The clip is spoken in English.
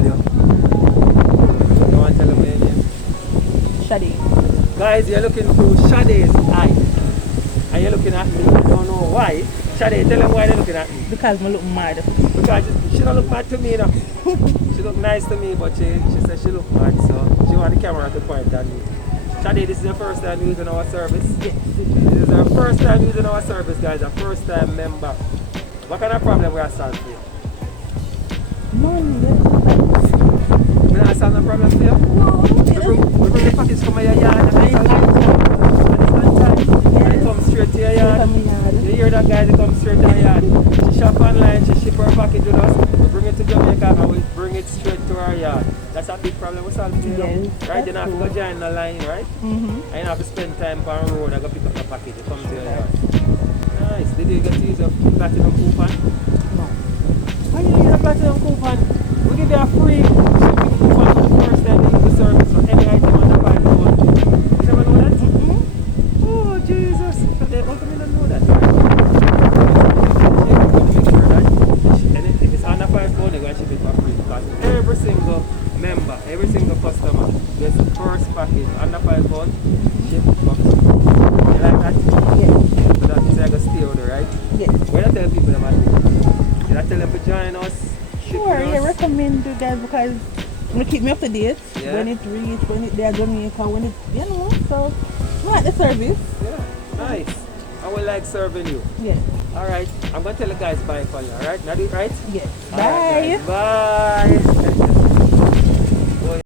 video. You want to tell them your name? Shadi. Guys, you're looking through Shade's eye. And you're looking at me. I don't know why. Shade, tell them why they're looking at me. Because I look mad. Because she don't look mad to me, you know. She look nice to me, but she said she look mad, so she want the camera to point at me. Shade, this is your first time using our service? Yes. This is our first time using our service, guys. A first time member. What kind of problem we are solving for you? None. We not solve no problem for you? No. We bring the package from your yard and it's on time. And it comes straight to your yard. You hear that, guys? It comes straight to your yard. She shop online, she ship her package with us. We bring it to Jamaica and we bring it straight to our yard. That's a big problem we solve for you. Yes, Right? You don't have to go join the line, right? Mm-hmm. And you don't have to spend time on the road and go pick up the package. It comes to your yard. Nice. Did you get to use a platinum coupon? No. Why you use a platinum coupon? We give you a free shipping coupon for the first time you use the service for any item on the 5 phone. You never know that? Mm-hmm. Oh, Jesus. How come you don't know that? You're going to make sure that if it's on the 5 phone, you're going to ship it for free. Because every single member, every single customer gets the first package on the 5 phone, ship for free. You like that? Yes. So that is like a stay order, right? Yes. When I tell people about it, did I tell them to join us? Sure, yeah, recommend you guys because you keep me up to date. Yeah. When it reach, when it there Jamaica, when it, you know, so I like the service. Yeah, nice. I will like serving you. Yes. Alright, I'm going to tell the guys bye for you, alright? Now do it right? Yes. All right, Bye. guys, bye.